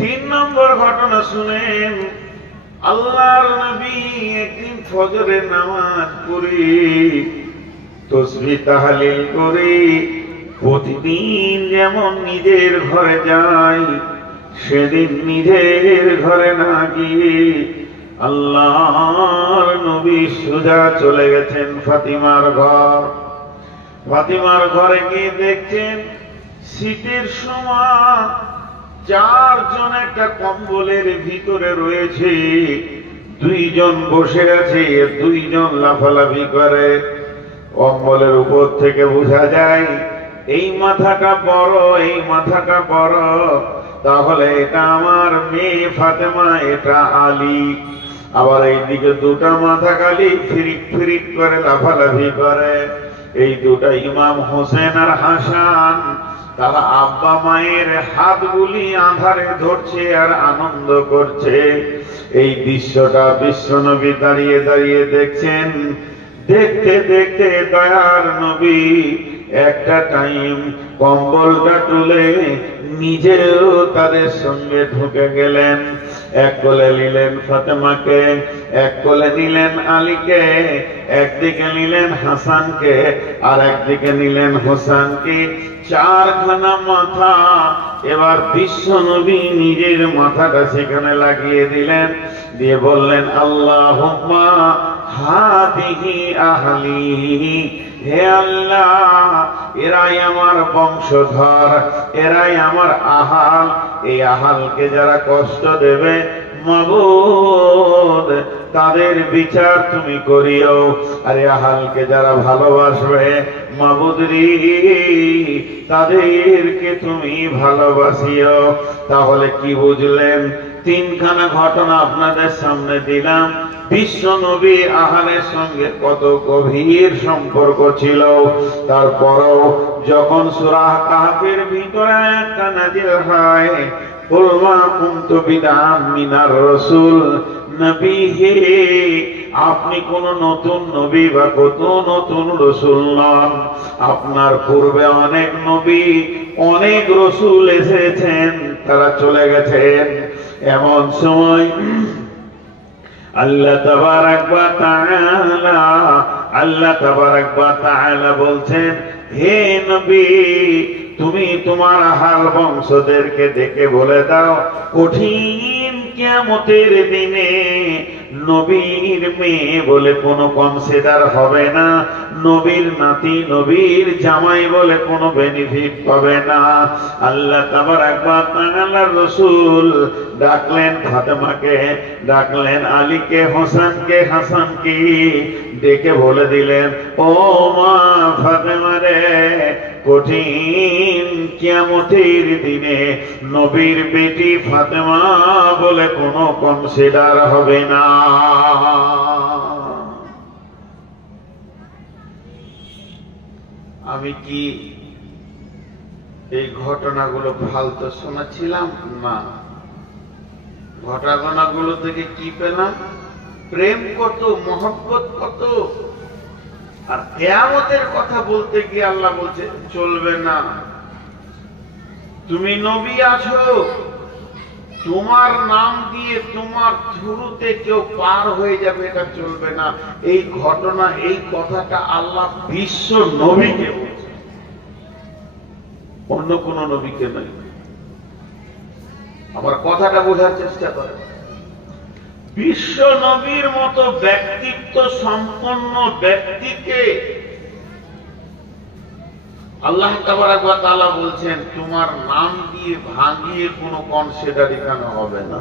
তিন নম্বর ঘটনা শুনেন। আল্লাহর নবী একদিন ফজরের নামাজ পড়ে তাসবিহ তাহলিল করে প্রতিদিন যেমন নিজের ঘরে যায়, সেদিন নিজের ঘরে না গিয়ে আল্লাহর নবী সোজা চলে গেছেন ফাতিমার ঘর। ফাতিমার ঘরে গিয়ে দেখছেন শীতের সময় চারজন একটা কম্বলের ভিতরে রয়েছে, দুইজন বসে আছে, দুইজন লাফালাফি করে। কম্বলের উপর থেকে বোঝা যায় এই মাথাটা বড়, এই মাথাটা বড়, তাহলে এটা আমার মেয়ে ফাতেমা, এটা আলী। আবার এইদিকে দুটা মাথা খালি ফিরিট ফিরিট করে লাফালাফি করে, এই দুটা ইমাম হোসেন আর হাসান। তারা আব্বা মায়ের হাতগুলি আঁধারে ধরছে আর আনন্দ করছে। এই দৃশ্যটা বিশ্বনবী দাঁড়িয়ে দাঁড়িয়ে দেখছেন। দেখতে দেখতে দয়ার নবী একটা টাইম কম্বলটা তুলে নিজেও তাদের সঙ্গে ঢুকে গেলেন। এক কোলে নিলেন ফাতেমাকে, এক কোলে নিলেন আলীকে, একদিকে নিলেন হাসানকে আর একদিকে নিলেন হোসেনকে। চারখানা মাথা। এবার বিশ্ব নবী নিজের মাথাটা সেখানে লাগিয়ে দিলেন, দিয়ে বললেন আল্লাহুম্মা হাদিহি আহলি, হে আল্লাহ এরাই আমার বংশধর, এরাই আমার আহাল। এই আহালকে যারা কষ্ট দেবে মাবুদ তাদের বিচার তুমি করিও, আর আহালকে যারা ভালোবাসবে মাবুদ রে তাদেরকে তুমি ভালোবাসিও। তাহলে কি বুঝলেন? তিনখানা ঘটনা আপনাদের সামনে দিলাম। বিশ্ব নবী আহালের সঙ্গে কত গভীর সম্পর্ক ছিল। তারপরও যখন সূরা কাহফের ভিতরে একটা নাজিল হয়, কুল মা কুনতু বিদআম মিনার রাসূল, নবী হে আপনি কোন নতুন নবী বা কত নতুন রাসূল নন। আপনার পূর্বে অনেক নবী অনেক রাসূল এসেছেন, তারা চলে গেছেন। এমন সময় আল্লাহ তাবারাক ওয়া তাআলা বলছেন, হে নবী তুমি তোমার আহাল বংশদেরকে ডেকে বলে দাও কঠিন কিয়ামতের দিনে নবীর মেয়ে বলে কোনো কনসিডার হবে না, নবীর নাতি নবীর জামাই বলে কোনো বেনিফিট পাবে না। আল্লাহ তাবারাক ওয়া তাআলা রাসূল ডাকলেন ফাতেমাকে, ডাকলেন আলীকে, হোসেনকে, হাসানকে, ডেকে বলে দিলেন ও মা ফাতেমা রে, কঠিন কিয়ামতের দিনে নবীর বেটি ফাতেমা বলে কোনো কনসিডার হবে না। আমি কি এই ঘটনাগুলো ফালতু শোনাচ্ছিলাম? না, ঘটনাগুলো থেকে কি পেলাম? প্রেম কত, মহব্বত কত। আর কিয়ামতের কথা বলতে গিয়ে আল্লাহ বলছে চলবে না। তুমি নবী আছো, তোমার নাম দিয়ে তোমার থ্রুতে কেউ পার হয়ে যাবে, এটা চলবে না। এই ঘটনা, এই কথাটা আল্লাহ বিশ্ব নবীকে বলছে, অন্য কোন নবীকে নয়। আমার কথাটা বোঝার চেষ্টা করে। বিশ্ব নবীর মতো ব্যক্তিত্ব সম্পন্ন ব্যক্তিকে আল্লাহ তাবারাক ওয়া তাআলা বলছেন তোমার নাম দিয়ে ভাঙিয়ে কোনো কনসিডার এখানে হবে না।